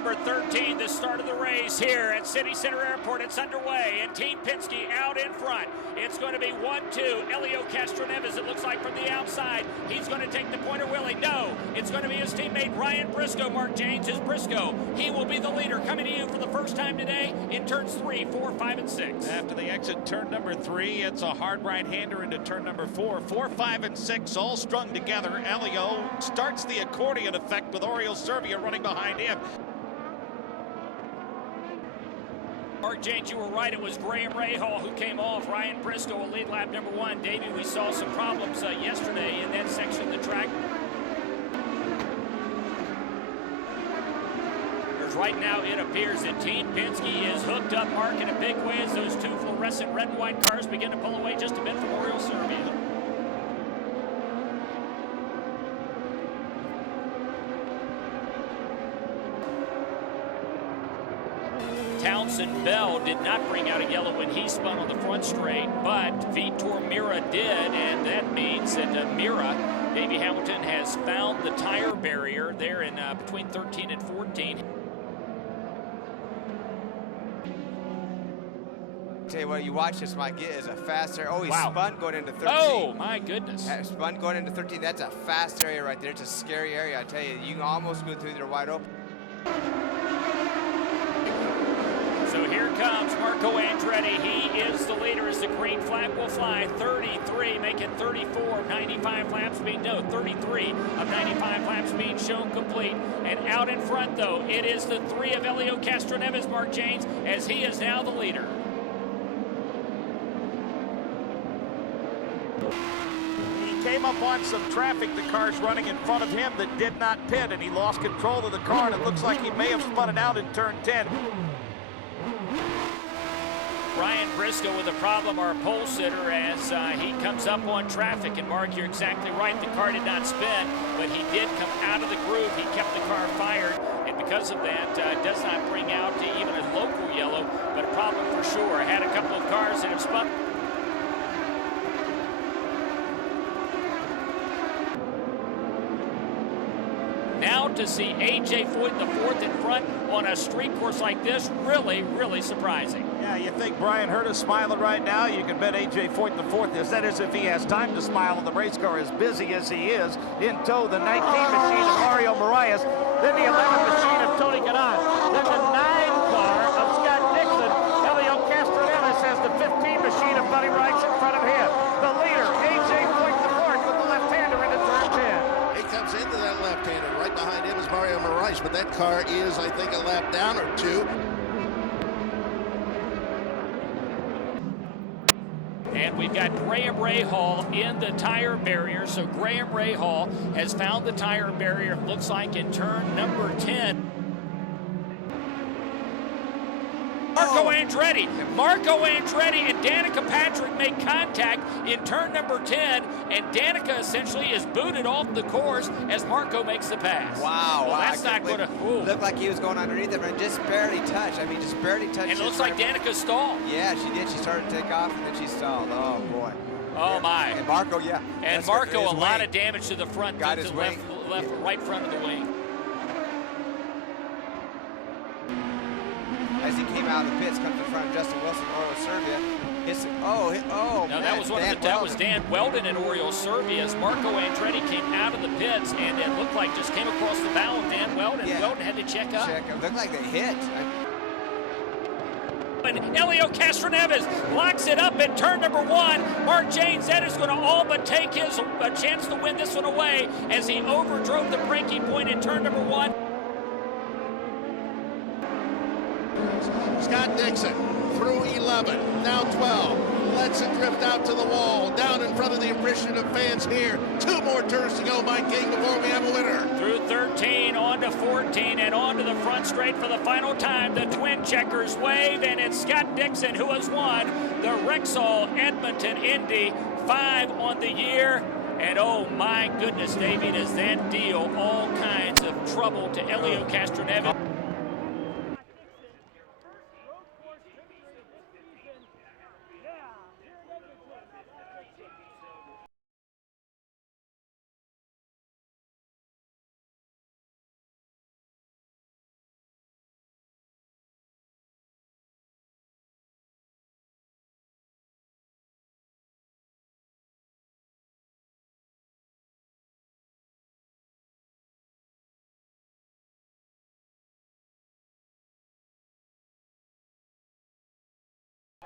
number 13, the start of the race here at City Center Airport. It's underway, and Team Penske out in front. It's going to be 1-2. Elio Castroneves, it looks like, from the outside. He's going to take the pointer, will he? No. It's going to be his teammate Ryan Briscoe. Mark James is Briscoe. He will be the leader, coming to you for the first time today in turns 3, 4, 5, and 6. After the exit turn number 3, it's a hard right-hander into turn number 4. 4, 5, and 6 all strung together. Elio starts the accordion effect with Oriol Servia running behind him. Mark James, you were right. It was Graham Rahal who came off. Ryan Briscoe will lead lap number 1. Davey, we saw some problems yesterday in that section of the track. Right now, it appears that Team Penske is hooked up, Mark, in a big way as those two fluorescent red and white cars begin to pull away just a bit from Oriol Servia. Townsend Bell did not bring out a yellow when he spun on the front straight, but Vitor Mira did, and that means that Mira, Davey Hamilton, has found the tire barrier there in between 13 and 14. Tell you what, you watch this, Mike. It is a fast area. Oh, he spun going into 13. Oh, my goodness. Spun going into 13. That's a fast area right there. It's a scary area, I tell you. You can almost go through there wide open. So here comes Marco Andretti. He is the leader as the green flag will fly. 33, making 34 of 95 laps being, no, 33 of 95 laps being shown complete. And out in front, though, it is the 3 of Elio Castroneves, Mark James, as he is now the leader. Came up on some traffic, the cars running in front of him that did not pit, and he lost control of the car, and it looks like he may have spun it out in turn 10. Ryan Briscoe with a problem, our pole sitter, as he comes up on traffic. And Mark, you're exactly right. The car did not spin, but he did come out of the groove. He kept the car fired, and because of that, does not bring out even a local yellow, but a problem for sure. Had a couple of cars that have spun. Now to see A.J. Foyt the 4th in front on a street course like this, really, really surprising. Yeah, you think Brian Hurd is smiling right now? You can bet A.J. Foyt the 4th is. That is if he has time to smile on the race car as busy as he is. In tow, the 19 machine of Mario Moraes, then the 11 machine of Tony Kanaan, then the 9 car of Scott Dixon. Elio Castroneves has the 15 machine of Buddy Rice in front of him. The leader, A.J. Foyt the 4th with the left-hander into turn 10. He comes into that left-hander. Right behind him is Mario Moraes, but that car is, I think, a lap down or 2. And we've got Graham Rahal in the tire barrier. So Graham Rahal has found the tire barrier, it looks like, in turn number 10. Marco Andretti and Danica Patrick make contact in turn number 10, and Danica essentially is booted off the course as Marco makes the pass. Wow. Well, that's not going to... Looked like he was going underneath it, but just barely touched. I mean, just barely touched. And it looks like Danica stalled. Yeah, she did. She started to take off, and then she stalled. Oh, boy. Oh, yeah. my. And Marco, yeah. And Marco, a lot of damage to the front, got to his left, right front of the wing. As he came out of the pits, comes in front of Justin Wilson, Oriol Servia. No, man, that was Dan Weldon and Oriol Servia as Marco Andretti came out of the pits and it looked like just came across the bow of Dan Weldon. Yeah. Weldon had to check up. Looked like they hit. And Elio Castroneves locks it up in turn number 1. Mark James, that is going to all but take his chance to win this one away as he overdrove the breaking point in turn number 1. Scott Dixon through 11, now 12, lets it drift out to the wall, down in front of the appreciative fans here. 2 more turns to go, Mike King, before we have a winner. Through 13, on to 14, and on to the front straight for the final time. The twin checkers wave, and it's Scott Dixon who has won the Rexall Edmonton Indy, 5 on the year. And oh my goodness, Davey, does that deal all kinds of trouble to Elio Castroneves.